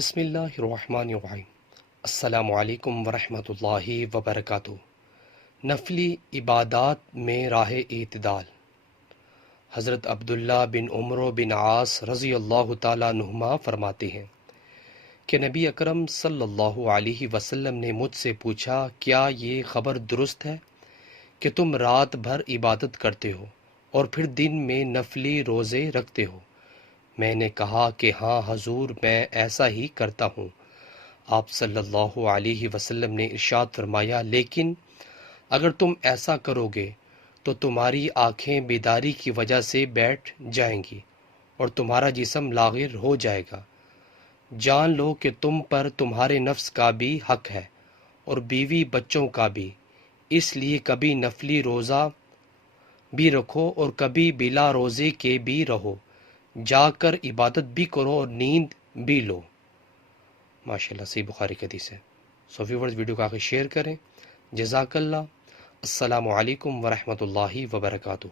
بسم اللہ الرحمن الرحیم۔ السلام علیکم ورحمۃ اللہ وبرکاتہ۔ نفلی عبادات میں راہ اعتدال۔ حضرت عبداللہ بن عمرو بن عاص رضی اللہ تعالیٰ عنہما فرماتے ہیں کہ نبی اکرم صلی اللہ علیہ وسلم نے مجھ سے پوچھا، کیا یہ خبر درست ہے کہ تم رات بھر عبادت کرتے ہو اور پھر دن میں نفلی روزے رکھتے ہو؟ میں نے کہا کہ ہاں حضور، میں ایسا ہی کرتا ہوں۔ آپ صلی اللہ علیہ وسلم نے ارشاد فرمایا، لیکن اگر تم ایسا کرو گے تو تمہاری آنکھیں بیداری کی وجہ سے بیٹھ جائیں گی اور تمہارا جسم لاغر ہو جائے گا۔ جان لو کہ تم پر تمہارے نفس کا بھی حق ہے اور بیوی بچوں کا بھی، اس لیے کبھی نفلی روزہ بھی رکھو اور کبھی بلا روزے کے بھی رہو، جا کر عبادت بھی کرو اور نیند بھی لو۔ ماشاءاللہ، صحیح بخاری کی حدیث ہے۔ سو ویورز، ویڈیو کو آگے شیئر کریں۔ جزاک اللہ۔ السلام علیکم ورحمۃ اللہ وبرکاتہ۔